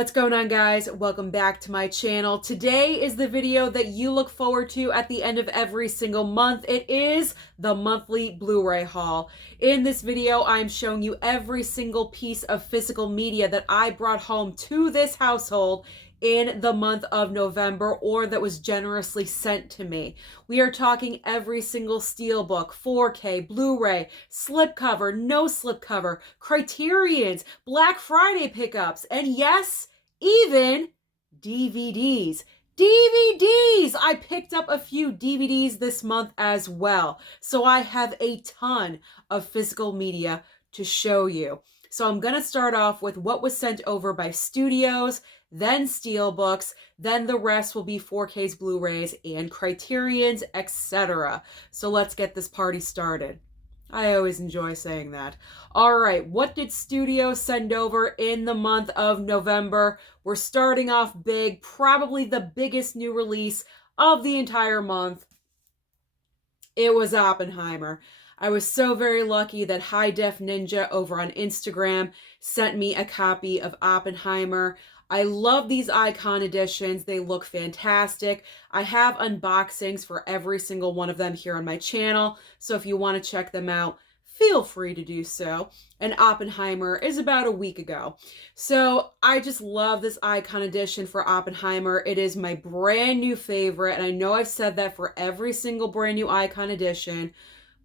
What's going on, guys? Welcome back to my channel. Today is the video that you look forward to at the end of every single month. It is the monthly Blu-ray haul. In this video, I'm showing you every single piece of physical media that I brought home to this household in the month of November, or that was generously sent to me. We are talking every single Steelbook, 4K, Blu-ray, slipcover, no slipcover, Criterions, Black Friday pickups, and yes, even DVDs. DVDs! I picked up a few DVDs this month as well. So I have a ton of physical media to show you. So I'm going to start off with what was sent over by studios, then Steelbooks, then the rest will be 4Ks, Blu-rays, and Criterions, etc. So let's get this party started. I always enjoy saying that. All right, what did studios send over in the month of November? We're starting off big, probably the biggest new release of the entire month. It was Oppenheimer. I was so very lucky that High Def Ninja over on Instagram sent me a copy of Oppenheimer. I love these icon editions. They look fantastic. I have unboxings for every single one of them here on my channel. So if you want to check them out, feel free to do so. And Oppenheimer is about a week ago. So I just love this icon edition for Oppenheimer. It is my brand new favorite. And I know I've said that for every single brand new icon edition,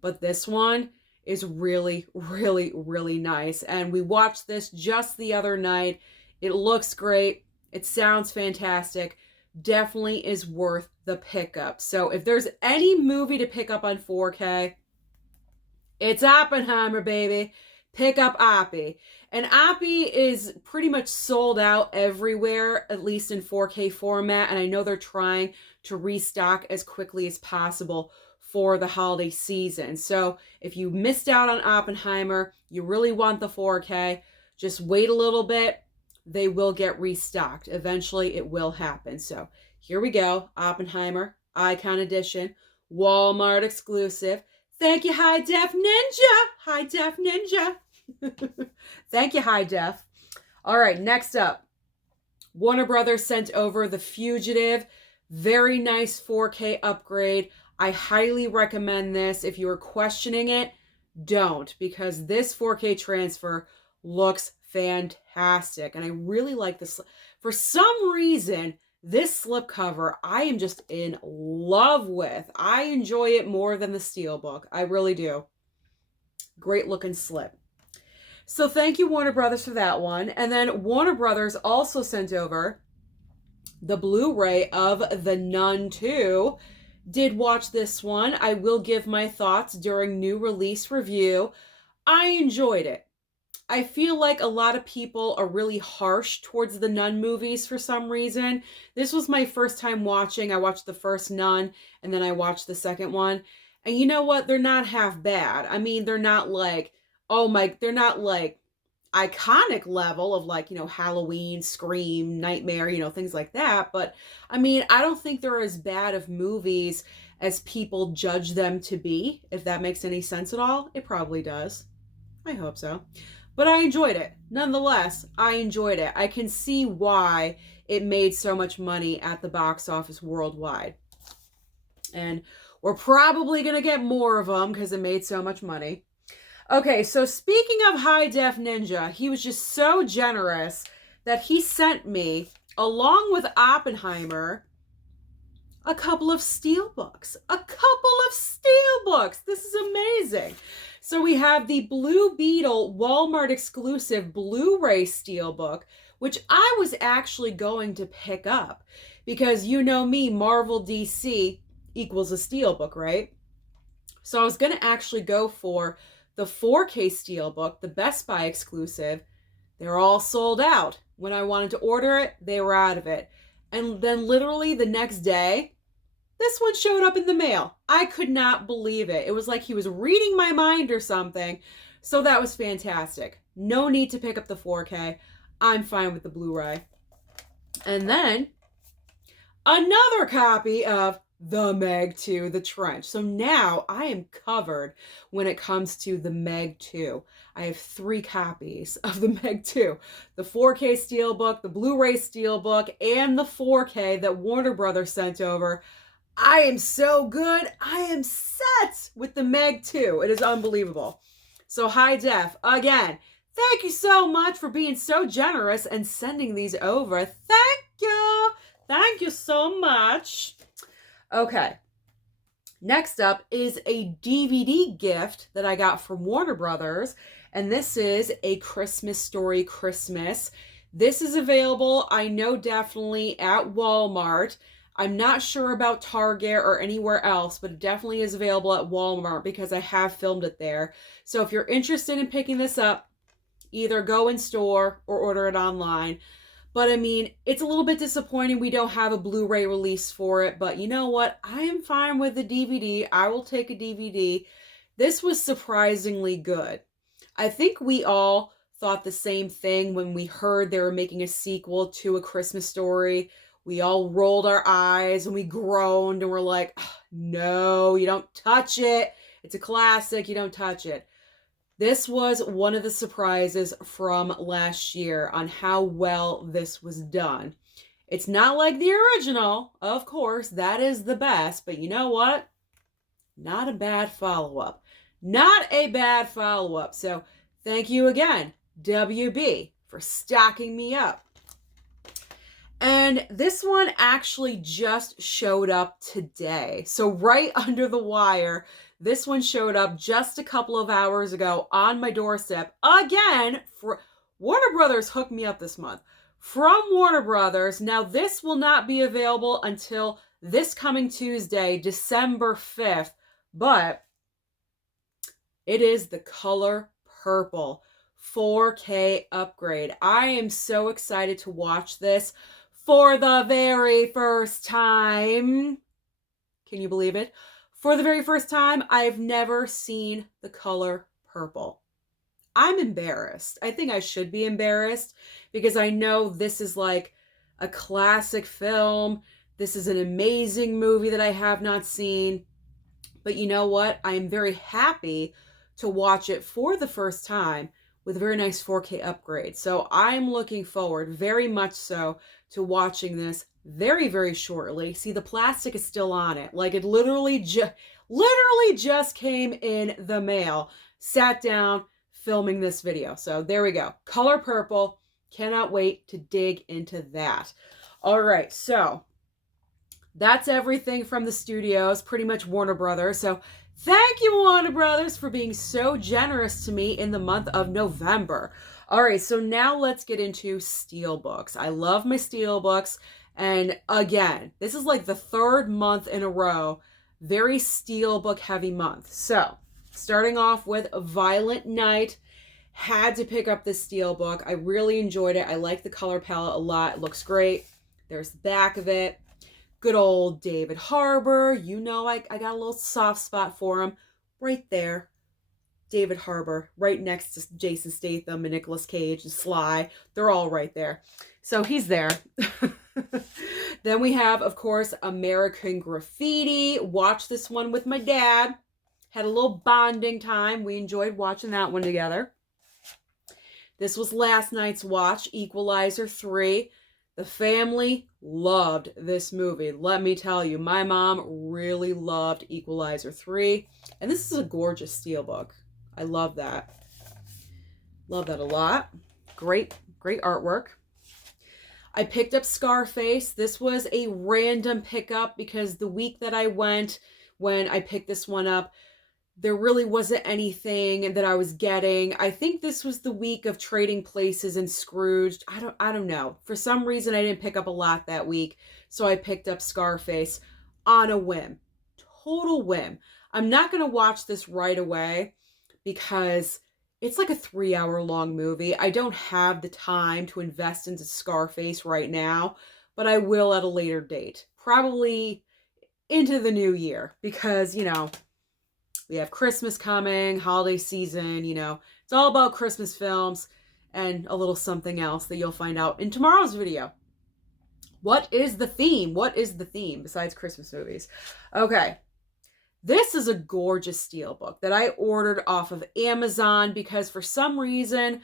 but this one is really, really, really nice. And we watched this just the other night. It looks great. It sounds fantastic. Definitely is worth the pickup. So if there's any movie to pick up on 4K, it's Oppenheimer, baby. Pick up Oppie. And Oppie is pretty much sold out everywhere, at least in 4K format. And I know they're trying to restock as quickly as possible for the holiday season. So if you missed out on Oppenheimer, you really want the 4K, just wait a little bit. They will get restocked. Eventually, it will happen. So here we go. Oppenheimer, Icon Edition, Walmart exclusive. Thank you, High Def Ninja. High Def Ninja. Thank you, High Def. All right, next up. Warner Brothers sent over The Fugitive. Very nice 4K upgrade. I highly recommend this. If you are questioning it, don't, because this 4K transfer looks fantastic. And I really like this. For some reason, this slipcover I am just in love with. I enjoy it more than the Steelbook. I really do. Great looking slip. So thank you, Warner Brothers, for that one. And then Warner Brothers also sent over the Blu-ray of The Nun 2. Did watch this one. I will give my thoughts during new release review. I enjoyed it. I feel like a lot of people are really harsh towards the Nun movies for some reason. This was my first time watching. I watched the first Nun and then I watched the second one. And you know what? They're not half bad. I mean, they're not like, they're not like iconic level of like, Halloween, Scream, Nightmare, things like that. But I mean, I don't think they're as bad of movies as people judge them to be, if that makes any sense at all. It probably does. I hope so. But I enjoyed it. Nonetheless, I enjoyed it. I can see why it made so much money at the box office worldwide. And we're probably going to get more of them because it made so much money. Okay, so speaking of High Def Ninja, he was just so generous that he sent me, along with Oppenheimer, a couple of Steelbooks. A couple of Steelbooks! This is amazing. So we have the Blue Beetle Walmart exclusive Blu-ray Steelbook, which I was actually going to pick up because you know me, Marvel DC equals a Steelbook, right? So I was going to actually go for the 4K Steelbook, the Best Buy exclusive. They're all sold out. When I wanted to order it, they were out of it. And then literally the next day, this one showed up in the mail. I could not believe it. It was like he was reading my mind or something. So that was fantastic. No need to pick up the 4K. I'm fine with the Blu-ray. And then another copy of the Meg 2, The Trench. So now I am covered when it comes to the Meg 2. I have 3 copies of the Meg 2. The 4K Steelbook, the Blu-ray Steelbook, and the 4K that Warner Brothers sent over. I am so good. I am set with the Meg 2. It is unbelievable. So high def, again, thank you so much for being so generous and sending these over. Thank you. Thank you so much. Okay, next up is a DVD gift that I got from Warner Brothers, and this is A Christmas Story Christmas. This is available, I know, definitely at Walmart. I'm not sure about Target or anywhere else, but it definitely is available at Walmart because I have filmed it there. So if you're interested in picking this up, either go in store or order it online. But I mean, it's a little bit disappointing we don't have a Blu-ray release for it. But you know what? I am fine with the DVD. I will take a DVD. This was surprisingly good. I think we all thought the same thing when we heard they were making a sequel to A Christmas Story. We all rolled our eyes and we groaned and we're like, oh, no, you don't touch it. It's a classic. You don't touch it. This was one of the surprises from last year on how well this was done. It's not like the original, of course, that is the best, but you know what? Not a bad follow-up. Not a bad follow-up. So thank you again, WB, for stocking me up. And this one actually just showed up today. So right under the wire, this one showed up just a couple of hours ago on my doorstep. Again, for Warner Brothers hooked me up this month. From Warner Brothers. Now, this will not be available until this coming Tuesday, December 5th. But it is the color purple 4K upgrade. I am so excited to watch this for the very first time. Can you believe it? For the very first time, I've never seen the color purple. I'm embarrassed. I think I should be embarrassed because I know this is like a classic film. This is an amazing movie that I have not seen. But you know what? I'm very happy to watch it for the first time with a very nice 4K upgrade. So I'm looking forward very much so to watching this very, very shortly. See, the plastic is still on it. Like it literally just came in the mail. Sat down filming this video. So there we go. Color purple. Cannot wait to dig into that. All right, so that's everything from the studios, pretty much Warner Brothers. So thank you, Warner Brothers, for being so generous to me in the month of November. All right, so now let's get into Steelbooks. I love my Steelbooks. And again, this is like the 3rd month in a row, very Steelbook heavy month. So starting off with Violent Night, had to pick up this Steelbook. I really enjoyed it. I like the color palette a lot. It looks great. There's the back of it. Good old David Harbour. You know, I got a little soft spot for him right there. David Harbour, right next to Jason Statham and Nicolas Cage and Sly. They're all right there. So he's there. Then we have, of course, American Graffiti. Watched this one with my dad. Had a little bonding time. We enjoyed watching that one together. This was last night's watch, Equalizer III. The family loved this movie. Let me tell you, my mom really loved Equalizer 3. And this is a gorgeous Steelbook. I love that. Love that a lot. Great, great artwork. I picked up Scarface. This was a random pickup because the week that I went, when I picked this one up, there really wasn't anything that I was getting. I think this was the week of Trading Places and Scrooge. I don't know. For some reason, I didn't pick up a lot that week, so I picked up Scarface on a whim. Total whim. I'm not going to watch this right away because it's like a 3-hour-long movie. I don't have the time to invest into Scarface right now, but I will at a later date. Probably into the new year because, you know, we have Christmas coming, holiday season, you know. It's all about Christmas films and a little something else that you'll find out in tomorrow's video. What is the theme? What is the theme besides Christmas movies? Okay. This is a gorgeous steelbook that I ordered off of Amazon because for some reason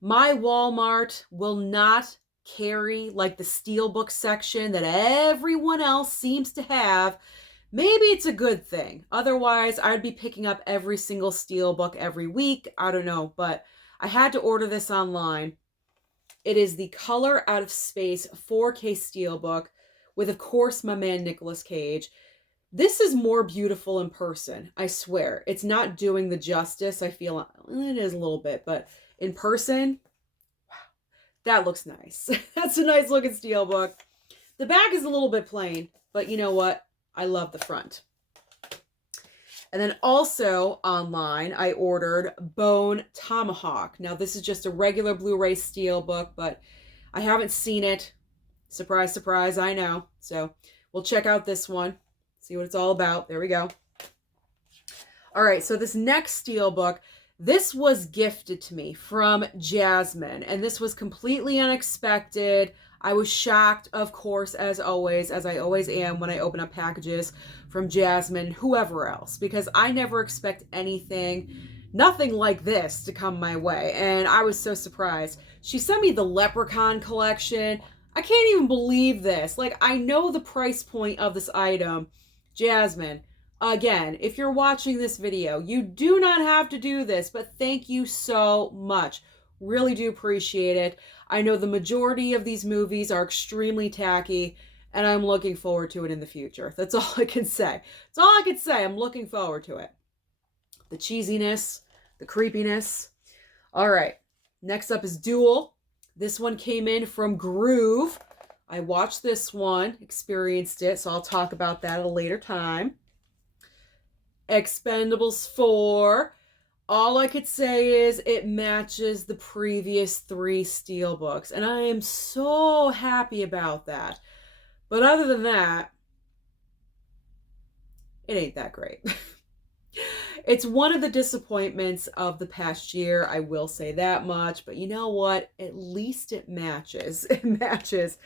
my Walmart will not carry like the steelbook section that everyone else seems to have. Maybe it's a good thing. Otherwise, I'd be picking up every single steelbook every week. I don't know, but I had to order this online. It is the Color Out of Space 4K steelbook with, of course, my man Nicolas Cage. This is more beautiful in person, I swear. It's not doing the justice. I feel it is a little bit, but in person, wow, that looks nice. That's a nice looking steelbook. The back is a little bit plain, but you know what? I love the front. And then also online, I ordered Bone Tomahawk. Now, this is just a regular Blu-ray steelbook, but I haven't seen it. Surprise, surprise, I know. So we'll check out this one, see what it's all about. There we go. All right, so this next steelbook, this was gifted to me from Jasmine, and this was completely unexpected. I was shocked, of course, as always, as I always am when I open up packages from Jasmine, whoever else, because I never expect anything, nothing like this to come my way, and I was so surprised. She sent me the Leprechaun Collection. I can't even believe this. Like, I know the price point of this item. Jasmine, again, if you're watching this video, you do not have to do this, but thank you so much. Really do appreciate it. I know the majority of these movies are extremely tacky, and I'm looking forward to it in the future. That's all I can say. That's all I can say. I'm looking forward to it. The cheesiness, the creepiness. All right. Next up is Duel. This one came in from Groove. I watched this one, experienced it, so I'll talk about that at a later time. Expendables 4. All I could say is it matches the previous 3 steelbooks, and I am so happy about that. But other than that, it ain't that great. It's one of the disappointments of the past year, I will say that much, but you know what? At least it matches. It matches.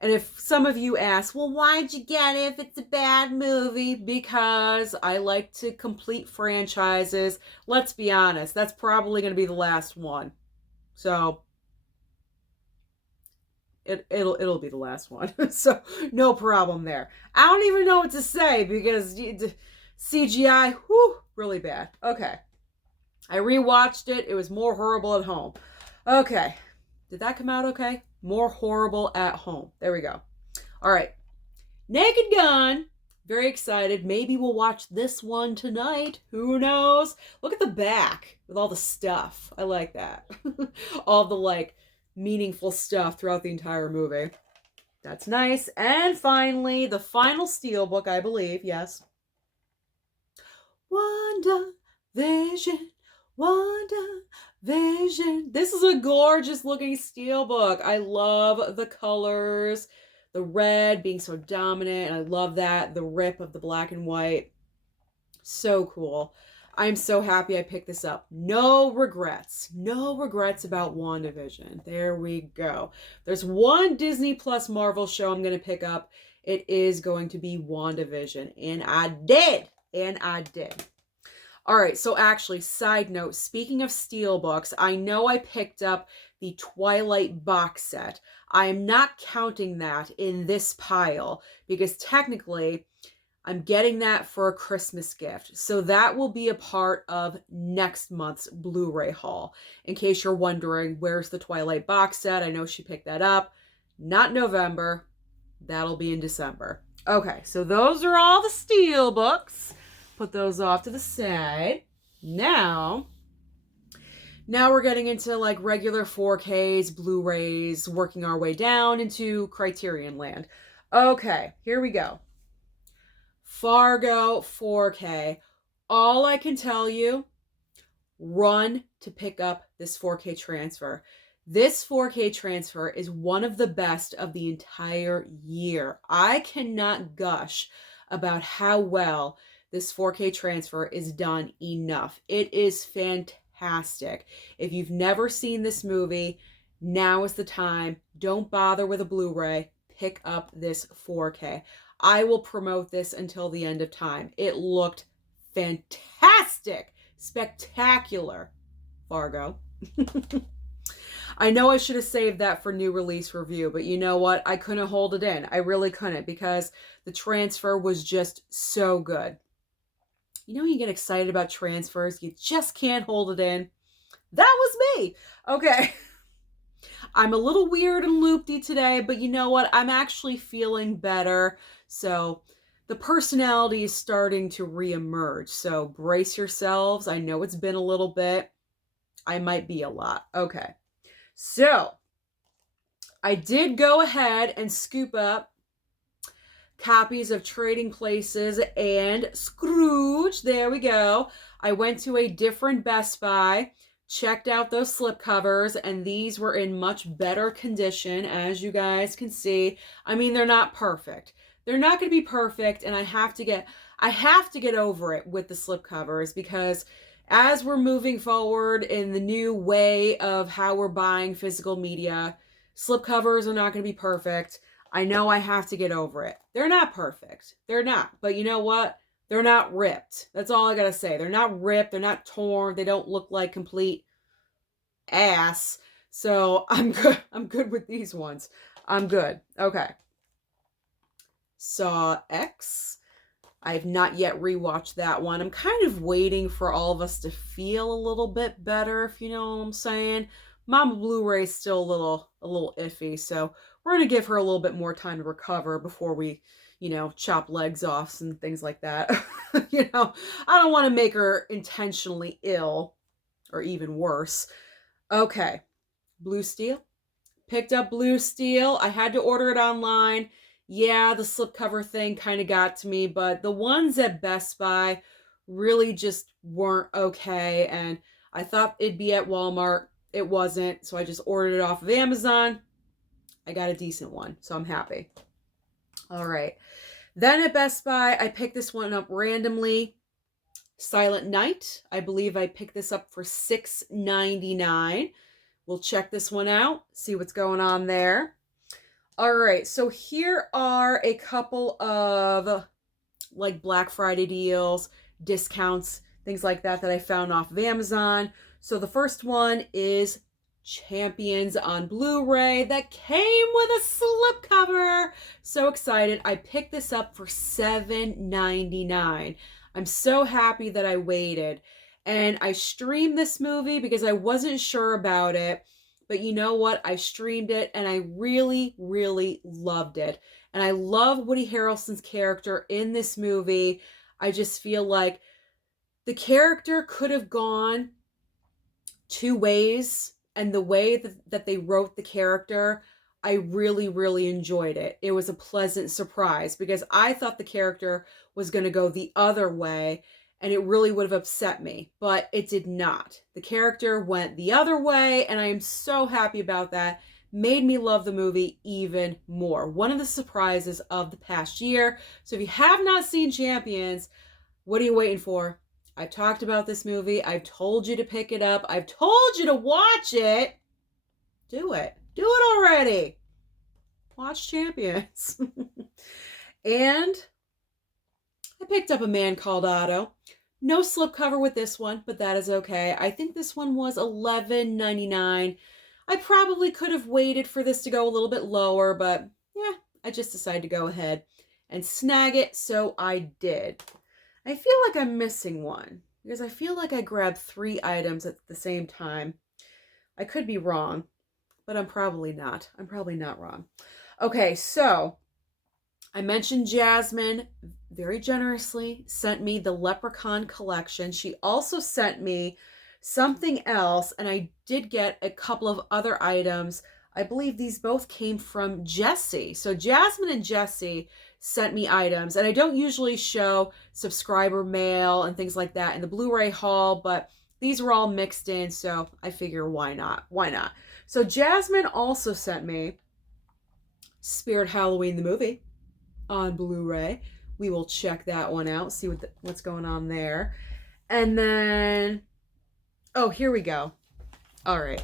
And if some of you ask, well, why'd you get it if it's a bad movie? Because I like to complete franchises. Let's be honest, that's probably going to be the last one. So it'll be the last one. So no problem there. I don't even know what to say because CGI, whew, really bad. Okay. I rewatched it. It was more horrible at home. Okay. Did that come out okay? More horrible at home. There we go. All right. Naked Gun. Very excited. Maybe we'll watch this one tonight. Who knows? Look at the back with all the stuff. I like that. All the like meaningful stuff throughout the entire movie. That's nice. And finally, the final steelbook, I believe. Yes. WandaVision. WandaVision. This is a gorgeous looking steelbook. I love the colors, the red being so dominant, and I love that, the rip of the black and white. So cool. I'm so happy I picked this up. No regrets. No regrets about WandaVision. There we go. There's one Disney Plus Marvel show I'm going to pick up. It is going to be WandaVision. And I did. And I did. All right, so actually, side note, speaking of steelbooks, I know I picked up the Twilight box set. I am not counting that in this pile because technically I'm getting that for a Christmas gift. So that will be a part of next month's Blu-ray haul. In case you're wondering, where's the Twilight box set? I know she picked that up. Not November. That'll be in December. Okay, so those are all the steelbooks. Put those off to the side. Now we're getting into like regular 4Ks, Blu-rays, working our way down into Criterion land. Okay, here we go. Fargo 4K. All I can tell you, run to pick up this 4K transfer. This 4K transfer is one of the best of the entire year. I cannot gush about how well this 4K transfer is done enough. It is fantastic. If you've never seen this movie, now is the time. Don't bother with a Blu-ray. pick up this 4K. I will promote this until the end of time. It looked fantastic, spectacular. Fargo. I know I should have saved that for new release review, but you know what? I couldn't hold it in. I really couldn't, because the transfer was just so good. You know, you get excited about transfers, you just can't hold it in. That was me. Okay. I'm a little weird and loopy today, but you know what? I'm actually feeling better. So the personality is starting to reemerge. So brace yourselves. I know it's been a little bit. I might be a lot. Okay. So I did go ahead and scoop up copies of Trading Places and Scrooge. There we go. I went to a different Best Buy, checked out those slipcovers, and these were in much better condition, as you guys can see. I mean, they're not perfect. They're not going to be perfect, and I have to get over it with the slipcovers, because as we're moving forward in the new way of how we're buying physical media, slipcovers are not going to be perfect. I know I have to get over it. They're not perfect. They're not. But you know what? They're not ripped. That's all I got to say. They're not ripped. They're not torn. They don't look like complete ass. So I'm good. I'm good with these ones. I'm good. Okay. Saw X. I've not yet rewatched that one. I'm kind of waiting for all of us to feel a little bit better, if you know what I'm saying. Mama Blu-ray is still a little iffy, so we're going to give her a little bit more time to recover before we, you know, chop legs off and things like that. You know, I don't want to make her intentionally ill, or even worse. Okay, Blue Steel. Picked up Blue Steel. I had to order it online. Yeah, the slipcover thing kind of got to me, but the ones at Best Buy really just weren't okay, and I thought it'd be at Walmart. It wasn't, so I just ordered it off of Amazon. I got a decent one, so I'm happy. All right. Then at Best Buy, I picked this one up randomly. Silent Night. I believe I picked this up for $6.99. We'll check this one out, see what's going on there. All right, so here are a couple of like Black Friday deals, discounts, things like that I found off of Amazon. So the first one is Champions on Blu-ray that came with a slipcover. So excited. I picked this up for $7.99. I'm so happy that I waited. And I streamed this movie because I wasn't sure about it. But you know what? I streamed it and I really, really loved it. And I love Woody Harrelson's character in this movie. I just feel like the character could have gone two ways. And the way that they wrote the character, I really, really enjoyed it. It was a pleasant surprise because I thought the character was going to go the other way. And it really would have upset me, but it did not. The character went the other way, and I am so happy about that. Made me love the movie even more. One of the surprises of the past year. So if you have not seen Champions, what are you waiting for? I've talked about this movie. I've told you to pick it up. I've told you to watch it. Do it. Do it already. Watch Champions. And I picked up A Man Called Otto. No slipcover with this one, but that is okay. I think this one was $11.99. I probably could have waited for this to go a little bit lower, but yeah, I just decided to go ahead and snag it, so I did. I feel like I'm missing one because I feel like I grabbed 3 items at the same time. I could be wrong, but I'm probably not. I'm probably not wrong. Okay, so I mentioned Jasmine very generously sent me the Leprechaun Collection. She also sent me something else, and I did get a couple of other items. I believe these both came from Jessie. So Jasmine and Jessie sent me items, and I don't usually show subscriber mail and things like that in the Blu-ray haul, but these were all mixed in, so I figure why not? Why not? So Jasmine also sent me Spirit Halloween the movie on Blu-ray. We will check that one out, see what's going on there. And then, oh, here we go. All right,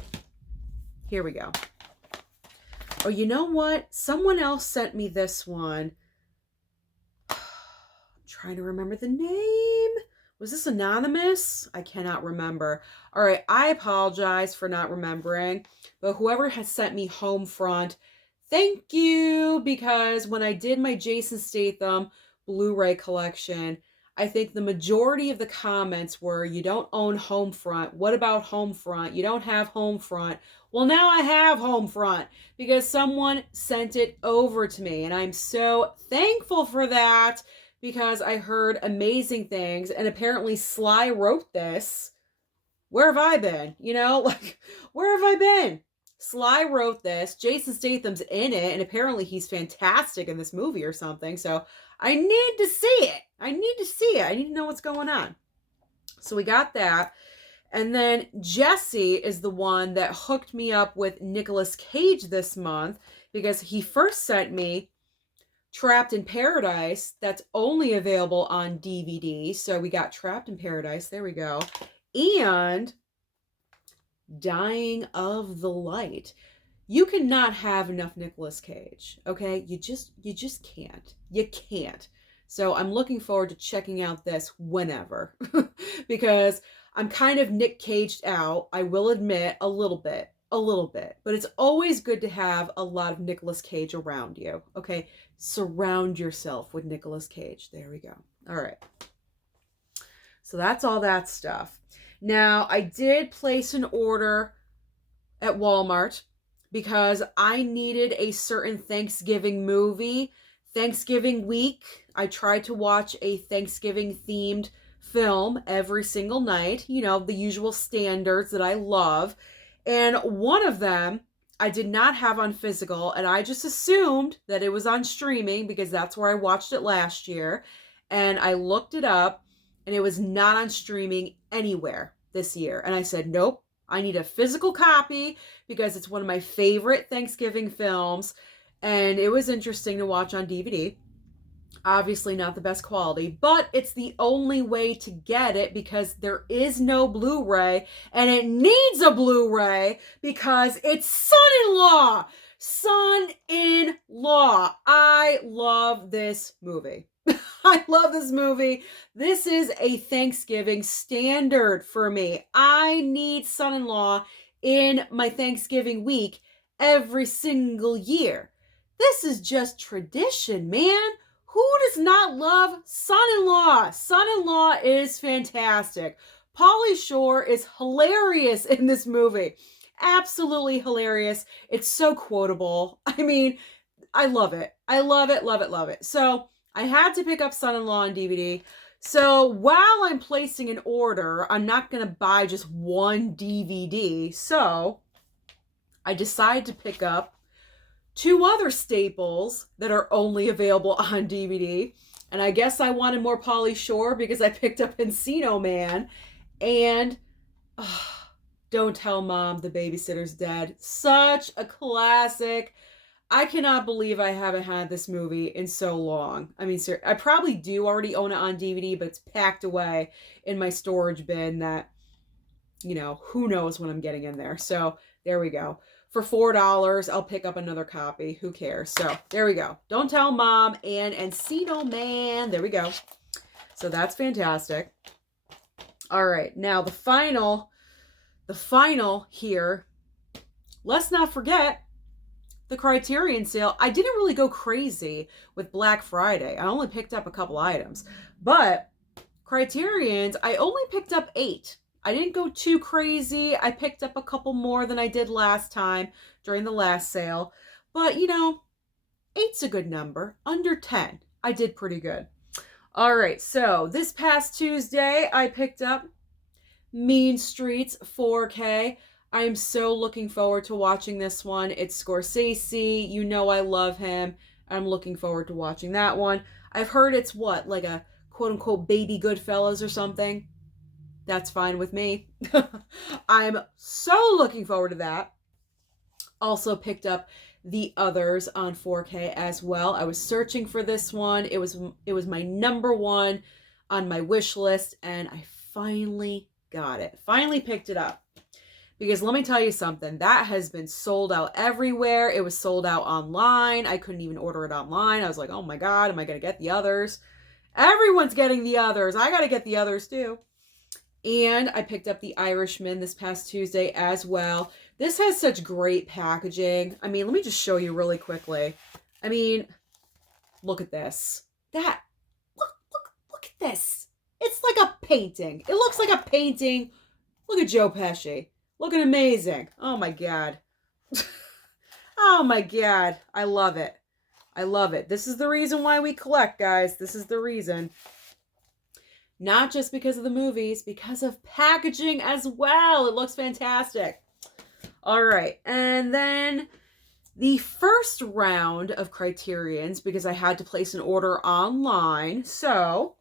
here we go. Oh, you know what? Someone else sent me this one. I'm trying to remember the name. Was this anonymous? I cannot remember. All right, I apologize for not remembering, but whoever has sent me Homefront, thank you, because when I did my Jason Statham Blu-ray collection, I think the majority of the comments were, you don't own Homefront. What about Homefront? You don't have Homefront. Well, now I have Homefront because someone sent it over to me, and I'm so thankful for that because I heard amazing things, and apparently Sly wrote this. Where have I been? You know, like, where have I been? Sly wrote this. Jason Statham's in it, and apparently he's fantastic in this movie or something. So I need to see it. I need to see it. I need to know what's going on. So we got that. And then Jesse is the one that hooked me up with Nicolas Cage this month because he first sent me Trapped in Paradise. That's only available on DVD. So we got Trapped in Paradise. There we go. And Dying of the Light. You cannot have enough Nicolas Cage, okay? You just can't. You can't. So I'm looking forward to checking out this whenever because I'm kind of Nick Caged out. I will admit a little bit, but it's always good to have a lot of Nicolas Cage around you, okay? Surround yourself with Nicolas Cage. There we go. All right. So that's all that stuff. Now, I did place an order at Walmart because I needed a certain Thanksgiving movie. Thanksgiving week, I tried to watch a Thanksgiving themed film every single night. You know, the usual standards that I love. And one of them I did not have on physical, and I just assumed that it was on streaming because that's where I watched it last year. And I looked it up, and it was not on streaming anywhere this year. And I said, nope, I need a physical copy because it's one of my favorite Thanksgiving films. And it was interesting to watch on DVD. Obviously not the best quality, but it's the only way to get it because there is no Blu-ray, and it needs a Blu-ray because it's Son-in-Law. Son-in-Law. I love this movie. I love this movie. This is a Thanksgiving standard for me. I need Son-in-Law in my Thanksgiving week every single year. This is just tradition, man. Who does not love Son-in-Law? Son-in-Law is fantastic. Pauly Shore is hilarious in this movie. Absolutely hilarious. It's so quotable. I mean, I love it. I love it, love it, love it. So I had to pick up Son-in-Law on DVD. So while I'm placing an order, I'm not going to buy just one DVD. So I decided to pick up two other staples that are only available on DVD. And I guess I wanted more Pauly Shore because I picked up Encino Man. And Don't Tell Mom, The Babysitter's Dead. Such a classic. I cannot believe I haven't had this movie in so long. I mean, sir, I probably do already own it on DVD, but it's packed away in my storage bin that, you know, who knows when I'm getting in there. So there we go. For $4, I'll pick up another copy. Who cares? So there we go. Don't Tell Mom and Encino Man. There we go. So that's fantastic. All right. Now the final here. Let's not forget the Criterion Sale. I didn't really go crazy with Black Friday. I only picked up a couple items. But Criterions, I only picked up 8. I didn't go too crazy. I picked up a couple more than I did last time during the last sale. But, you know, 8's a good number. Under 10. I did pretty good. All right, so this past Tuesday, I picked up Mean Streets 4K. I am so looking forward to watching this one. It's Scorsese. You know I love him. I'm looking forward to watching that one. I've heard it's what, like a quote-unquote baby Goodfellas or something. That's fine with me. I'm so looking forward to that. Also picked up The Others on 4K as well. I was searching for this one. It was my number one on my wish list, and I finally got it. Finally picked it up. Because let me tell you something, that has been sold out everywhere. It was sold out online. I couldn't even order it online. I was like, oh my God, am I going to get the others? Everyone's getting the others. I got to get the others too. And I picked up The Irishman this past Tuesday as well. This has such great packaging. I mean, let me just show you really quickly. I mean, look at this. Look at this. It's like a painting. It looks like a painting. Look at Joe Pesci. Looking amazing. Oh my God. Oh my God. I love it. I love it. This is the reason why we collect, guys. This is the reason. Not just because of the movies, because of packaging as well. It looks fantastic. All right. And then the first round of Criterions, because I had to place an order online. So,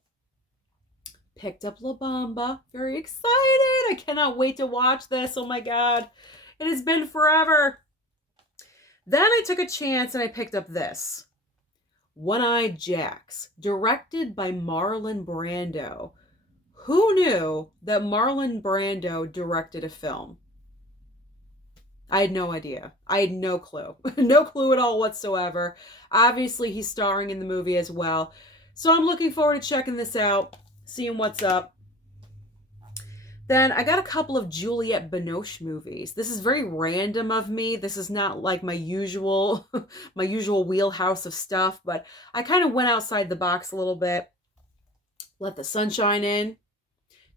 picked up La Bomba. Very excited. I cannot wait to watch this. Oh my God. It has been forever. Then I took a chance and I picked up this. One-Eyed Jacks, directed by Marlon Brando. Who knew that Marlon Brando directed a film? I had no idea. I had no clue. No clue at all whatsoever. Obviously, he's starring in the movie as well. So I'm looking forward to checking this out, seeing what's up. Then I got a couple of Juliette Binoche movies. This is very random of me. This is not like my usual wheelhouse of stuff, but I kind of went outside the box a little bit. Let the Sunshine In.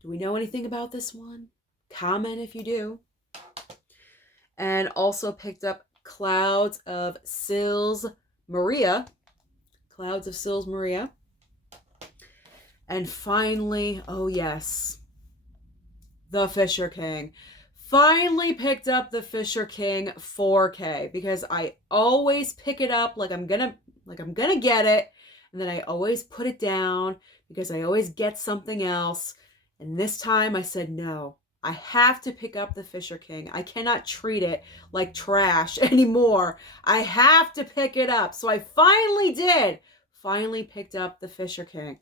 Do we know anything about this one? Comment if you do. And also picked up Clouds of Sils Maria. Clouds of Sils Maria. And finally, oh yes, The Fisher King. Finally picked up The Fisher King 4K because I always pick it up like I'm gonna get it, and then I always put it down because I always get something else. And this time I said no. I have to pick up The Fisher King. I cannot treat it like trash anymore. I have to pick it up. So I finally did. Finally picked up The Fisher King.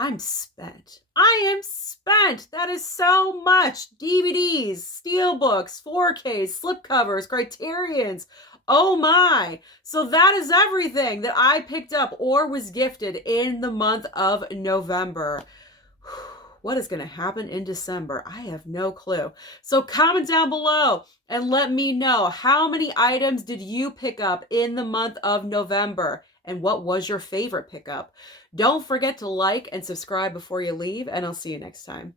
I'm spent. I am spent. That is so much. DVDs, Steelbooks, 4Ks, slipcovers, Criterions. Oh my. So that is everything that I picked up or was gifted in the month of November. What is going to happen in December? I have no clue. So comment down below and let me know, how many items did you pick up in the month of November? And what was your favorite pickup? Don't forget to like and subscribe before you leave, and I'll see you next time.